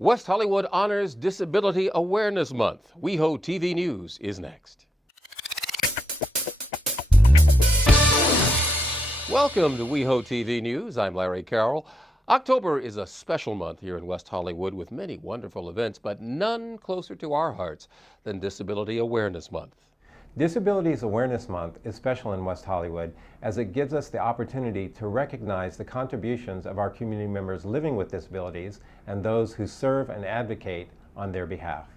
West Hollywood honors Disability Awareness Month. WehoTV News is next. Welcome to WehoTV News. I'm Larry Carroll. October is a special month here in West Hollywood with many wonderful events, but none closer to our hearts than Disability Awareness Month. Disabilities Awareness Month is special in West Hollywood as it gives us the opportunity to recognize the contributions of our community members living with disabilities and those who serve and advocate on their behalf.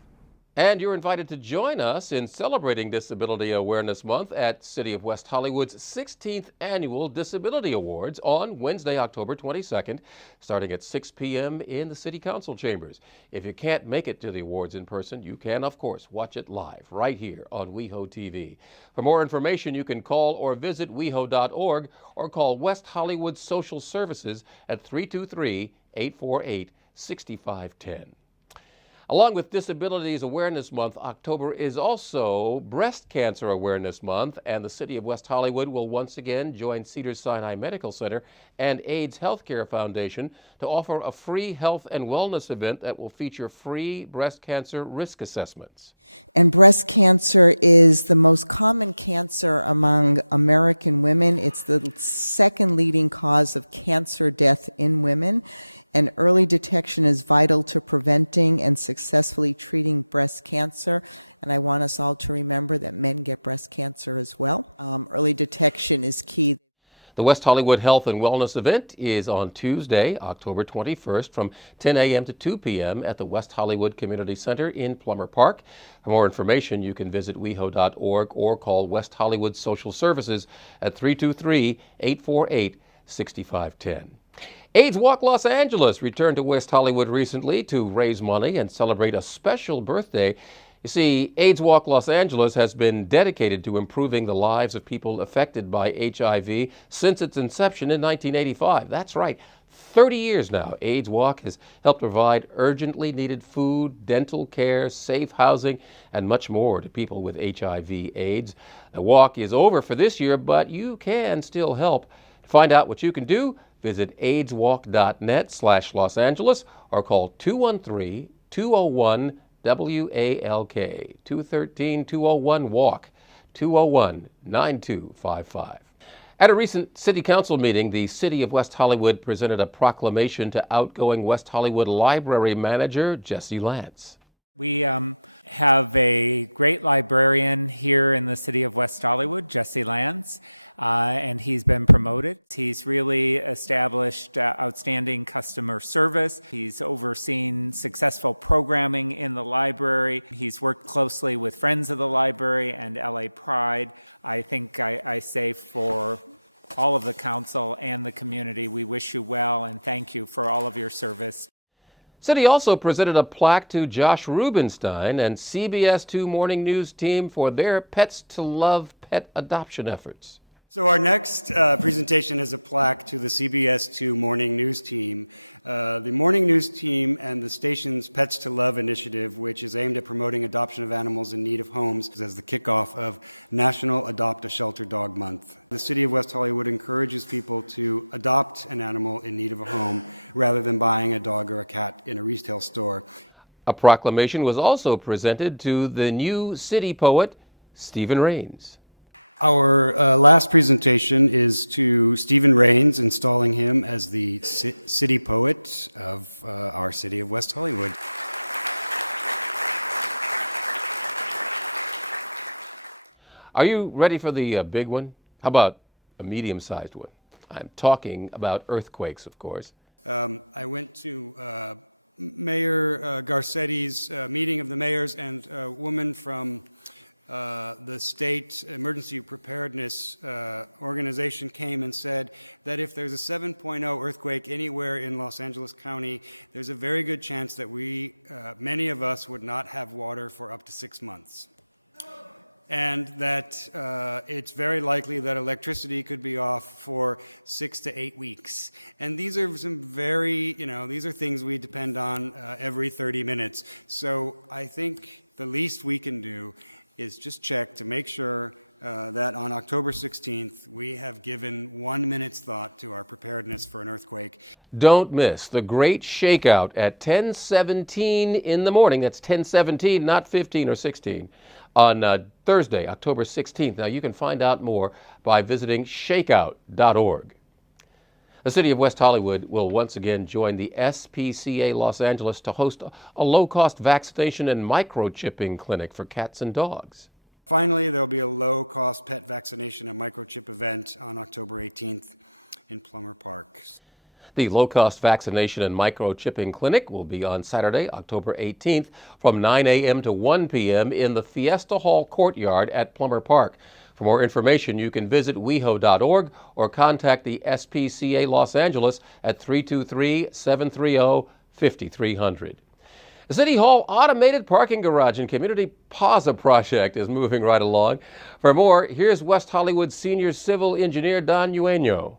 And you're invited to join us in celebrating Disability Awareness Month at City of West Hollywood's 16th Annual Disability Awards on Wednesday, October 22nd, starting at 6 p.m. in the City Council chambers. If you can't make it to the awards in person, you can, of course, watch it live right here on WehoTV. For more information, you can call or visit weho.org or call West Hollywood Social Services at 323-848-6510. Along with Disabilities Awareness Month, October is also Breast Cancer Awareness Month, and the City of West Hollywood will once again join Cedars-Sinai Medical Center and AIDS Healthcare Foundation to offer a free health and wellness event that will feature free breast cancer risk assessments. And breast cancer is the most common cancer among American women. It's the second leading cause of cancer death in women. And early detection is vital to preventing and successfully treating breast cancer. And I want us all to remember that men get breast cancer as well. Early detection is key. The West Hollywood Health and Wellness event is on Tuesday, October 21st from 10 a.m. to 2 p.m. at the West Hollywood Community Center in Plummer Park. For more information, you can visit weho.org or call West Hollywood Social Services at 323-848-6510. AIDS Walk Los Angeles returned to West Hollywood recently to raise money and celebrate a special birthday. You see, AIDS Walk Los Angeles has been dedicated to improving the lives of people affected by HIV since its inception in 1985. That's right, 30 years now. AIDS Walk has helped provide urgently needed food, dental care, safe housing, and much more to people with HIV/AIDS. The walk is over for this year, but you can still help. To find out what you can do, visit aidswalk.net/Los Angeles or call 213-201-WALK, 213-201-WALK, 201-9255. At a recent City Council meeting, the City of West Hollywood presented a proclamation to outgoing West Hollywood Library Manager Jesse Lance. We have a great librarian here in the City of West Hollywood, Jesse Lance. And he's been promoted. He's really established outstanding customer service. He's overseen successful programming in the library. He's worked closely with Friends of the Library and LA Pride. I think I say for all of the council and the community, we wish you well and thank you for all of your service. City also presented a plaque to Josh Rubenstein and CBS 2 Morning News team for their Pets to Love pet adoption efforts. So our next presentation is a plaque to the CBS 2 Morning News team. The Morning News team and the station's Pets to Love initiative, which is aimed at promoting adoption of animals in need of homes, as the kickoff of National Adopt a Shelter Dog Month. The City of West Hollywood encourages people to adopt an animal in need of a home rather than buying a dog or a cat in a retail store. A proclamation was also presented to the new city poet, Steven Reigns. Our last presentation is to Steven Reigns, installing him as the city poet of our city of West Hollywood. Are you ready for the big one? How about a medium-sized one? I'm talking about earthquakes, of course. I went to Mayor Garcetti's meeting of the mayors, and a woman from the state emergency preparedness organization came and said that if there's a 7.0 earthquake anywhere in Los Angeles County, there's a very good chance that many of us would not have water for up to 6 months. And that it's very likely that electricity could be off for 6 to 8 weeks. And these are some very, these are things we depend on every 30 minutes. So I think the least we can do is just check to make sure that on October 16th, we have given 1 minute's thought to our preparedness for an earthquake. Don't miss the great shakeout at 10:17 in the morning. That's 10:17, not 15 or 16, on Thursday, October 16th. Now, you can find out more by visiting shakeout.org. The city of West Hollywood will once again join the SPCA Los Angeles to host a low-cost vaccination and microchipping clinic for cats and dogs. Finally, there will be a low-cost pet vaccination and microchip event on October 18th in Plummer Park. The low-cost vaccination and microchipping clinic will be on Saturday, October 18th from 9 a.m. to 1 p.m. in the Fiesta Hall courtyard at Plummer Park. For more information, you can visit weho.org or contact the SPCA Los Angeles at 323-730-5300. The City Hall Automated Parking Garage and Community Plaza project is moving right along. For more, here's West Hollywood Senior Civil Engineer Don Ueno.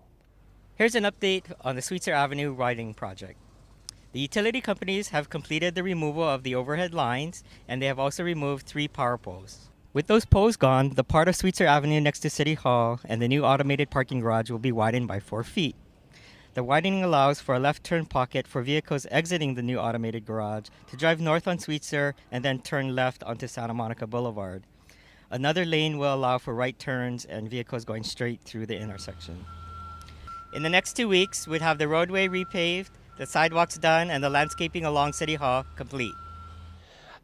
Here's an update on the Sweetser Avenue widening project. The utility companies have completed the removal of the overhead lines, and they have also removed 3 power poles. With those poles gone, the part of Sweetser Avenue next to City Hall and the new automated parking garage will be widened by 4 feet. The widening allows for a left turn pocket for vehicles exiting the new automated garage to drive north on Sweetser and then turn left onto Santa Monica Boulevard. Another lane will allow for right turns and vehicles going straight through the intersection. In the next 2 weeks, we'd have the roadway repaved, the sidewalks done, and the landscaping along City Hall complete.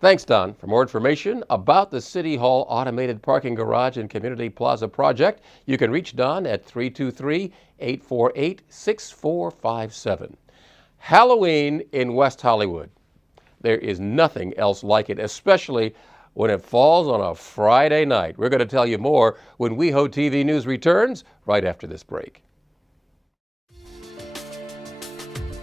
Thanks, Don. For more information about the City Hall Automated Parking Garage and Community Plaza project, you can reach Don at 323-848-6457. Halloween in West Hollywood. There is nothing else like it, especially when it falls on a Friday night. We're going to tell you more when WehoTV News returns right after this break.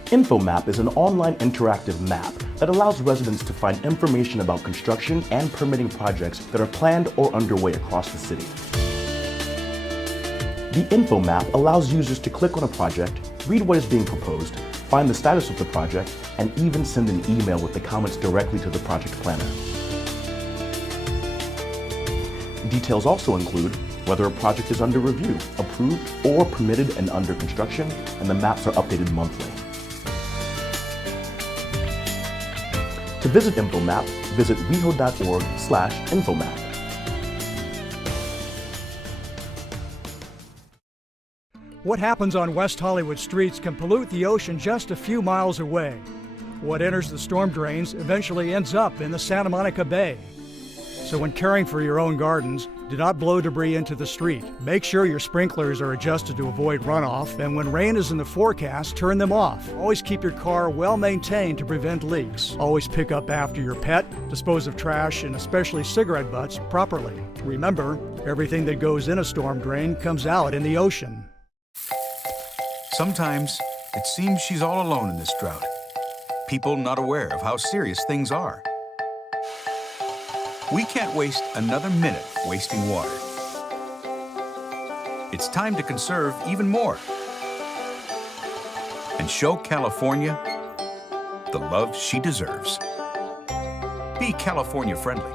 InfoMap is an online interactive map that allows residents to find information about construction and permitting projects that are planned or underway across the city. The InfoMap allows users to click on a project, read what is being proposed, find the status of the project, and even send an email with the comments directly to the project planner. Details also include whether a project is under review, approved, or permitted and under construction, and the maps are updated monthly. To visit InfoMap, visit weho.org/infomap. What happens on West Hollywood streets can pollute the ocean just a few miles away. What enters the storm drains eventually ends up in the Santa Monica Bay. So when caring for your own gardens, do not blow debris into the street. Make sure your sprinklers are adjusted to avoid runoff, and when rain is in the forecast, turn them off. Always keep your car well maintained to prevent leaks. Always pick up after your pet, dispose of trash, and especially cigarette butts properly. Remember, everything that goes in a storm drain comes out in the ocean. Sometimes it seems she's all alone in this drought. People not aware of how serious things are. We can't waste another minute wasting water. It's time to conserve even more and show California the love she deserves. Be California friendly.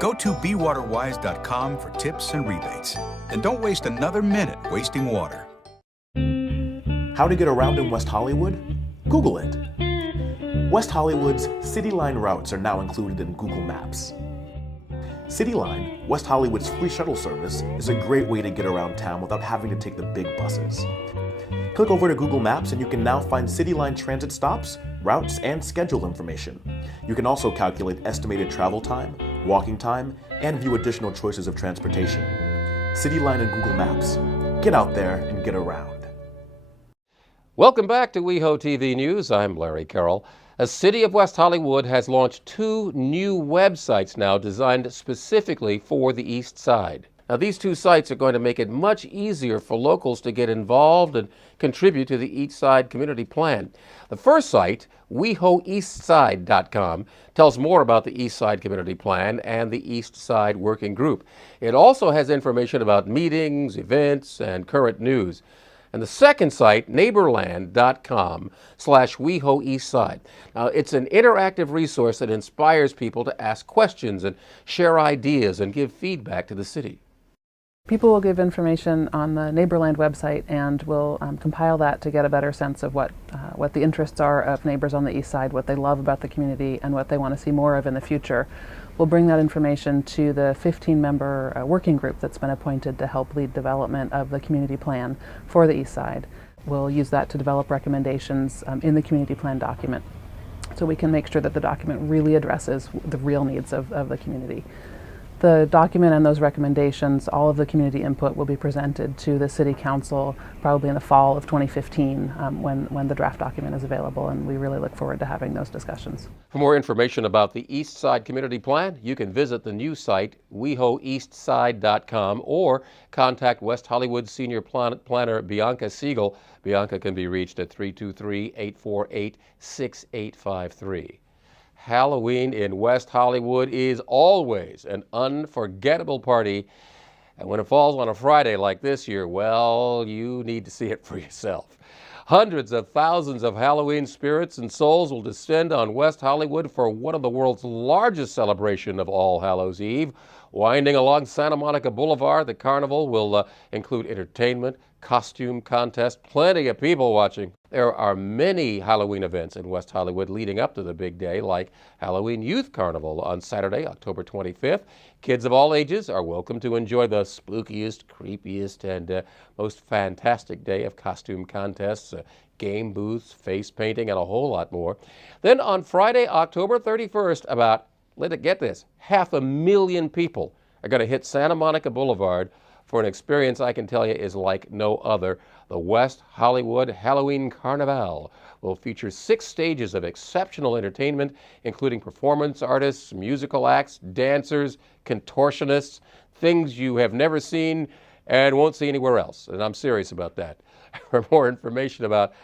Go to bewaterwise.com for tips and rebates. And don't waste another minute wasting water. How to get around in West Hollywood? Google it. West Hollywood's City Line routes are now included in Google Maps. City Line, West Hollywood's free shuttle service, is a great way to get around town without having to take the big buses. Click over to Google Maps and you can now find City Line transit stops, routes, and schedule information. You can also calculate estimated travel time, walking time, and view additional choices of transportation. City Line and Google Maps. Get out there and get around. Welcome back to WehoTV News. I'm Larry Carroll. The City of West Hollywood has launched 2 new websites now designed specifically for the East Side. Now, these 2 sites are going to make it much easier for locals to get involved and contribute to the East Side Community Plan. The first site, WehoEastSide.com, tells more about the East Side Community Plan and the East Side Working Group. It also has information about meetings, events, and current news. And the second site, neighborland.com/WehoEastSide. Now, it's an interactive resource that inspires people to ask questions and share ideas and give feedback to the city. People will give information on the Neighborland website, and we'll compile that to get a better sense of what the interests are of neighbors on the east side, what they love about the community, and what they want to see more of in the future. We'll bring that information to the 15-member working group that's been appointed to help lead development of the community plan for the east side. We'll use that to develop recommendations in the community plan document, so we can make sure that the document really addresses the real needs of the community. The document and those recommendations, all of the community input will be presented to the City Council probably in the fall of 2015 when the draft document is available, and we really look forward to having those discussions. For more information about the East Side Community Plan, you can visit the new site, WehoEastSide.com, or contact West Hollywood Senior Planner Bianca Siegel. Bianca can be reached at 323-848-6853. Halloween in West Hollywood is always an unforgettable party, and when it falls on a Friday like this year, well, you need to see it for yourself. Hundreds of thousands of Halloween spirits and souls will descend on West Hollywood for one of the world's largest celebration of All Hallows Eve. Winding along Santa Monica Boulevard, the carnival will include entertainment, costume contest, plenty of people watching. There are many Halloween events in West Hollywood leading up to the big day, like Halloween Youth Carnival on Saturday, October 25th. Kids of all ages are welcome to enjoy the spookiest, creepiest, and most fantastic day of costume contests, game booths, face painting, and a whole lot more. Then on Friday, October 31st, about, get this, 500,000 people are going to hit Santa Monica Boulevard for an experience I can tell you is like no other. The West Hollywood Halloween Carnival will feature 6 stages of exceptional entertainment, including performance artists, musical acts, dancers, contortionists, things you have never seen and won't see anywhere else. And I'm serious about that. For more information about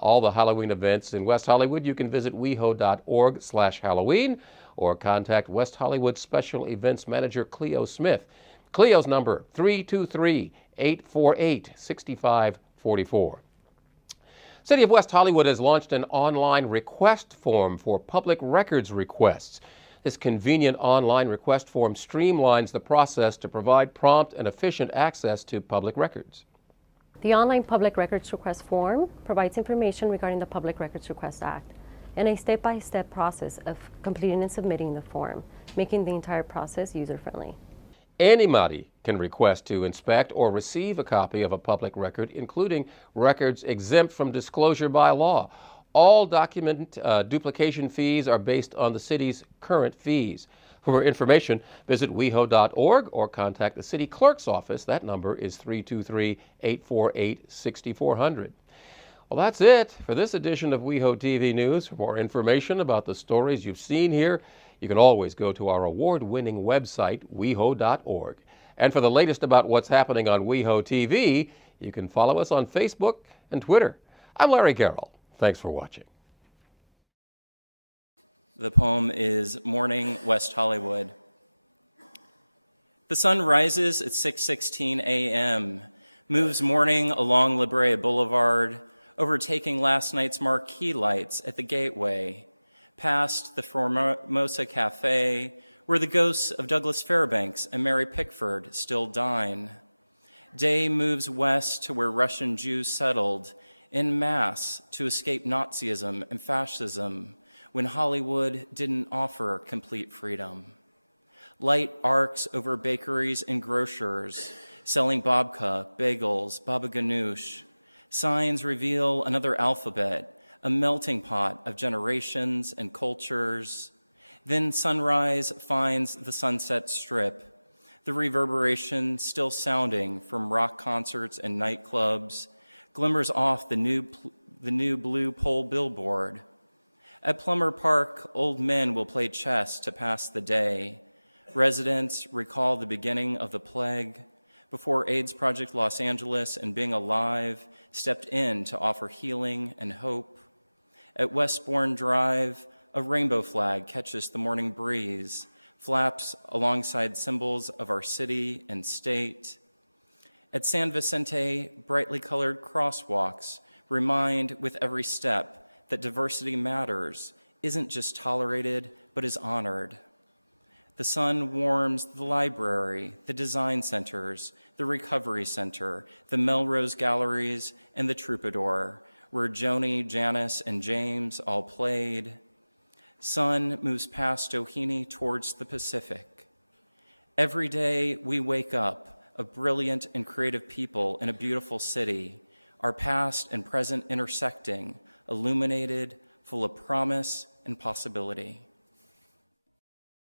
all the Halloween events in West Hollywood, you can visit weho.org/Halloween or contact West Hollywood Special Events Manager Cleo Smith. Cleo's number, 323-848-6544. City of West Hollywood has launched an online request form for public records requests. This convenient online request form streamlines the process to provide prompt and efficient access to public records. The online public records request form provides information regarding the Public Records Request Act and a step-by-step process of completing and submitting the form, making the entire process user-friendly. Anybody can request to inspect or receive a copy of a public record, including records exempt from disclosure by law. All document duplication fees are based on the city's current fees. For more information, visit weho.org or contact the city clerk's office. That number is 323-848-6400. Well, that's it for this edition of Weho TV News. For more information about the stories you've seen here, you can always go to our award-winning website, weho.org. And for the latest about what's happening on Weho TV, you can follow us on Facebook and Twitter. I'm Larry Carroll. Thanks for watching. The poem is Morning, West Hollywood. The sun rises at 6:16 a.m., moves morning along La Brea Boulevard, overtaking last night's marquee lights at the Gateway, past the Formosa Cafe, where the ghosts of Douglas Fairbanks and Mary Pickford still dine. Day moves west to where Russian Jews settled en masse to escape Nazism and fascism when Hollywood didn't offer complete freedom. Light arcs over bakeries and grocers, selling babka, bagels, baba ganoush. Signs reveal another alphabet, a melting pot of generations and cultures. Then sunrise finds the Sunset Strip, the reverberation still sounding from rock concerts and nightclubs, glimmers off the new blue pole billboard. At Plummer Park, old men will play chess to pass the day. Residents recall the beginning of the plague, before AIDS Project Los Angeles and Being Alive stepped in to offer healing and hope. At Westbourne Drive, a rainbow flag catches the morning breeze, flaps alongside symbols of our city and state. At San Vicente, brightly colored crosswalks remind with every step that diversity matters, isn't just tolerated, but is honored. The sun warms the library, the design centers, the recovery center, the Melrose Galleries, and the Troubadour, where Joni, Janice, and James all played. Sun moves past Doheny towards the Pacific. Every day we wake up a brilliant and creative people in a beautiful city, our past and present intersecting, illuminated, full of promise and possibility.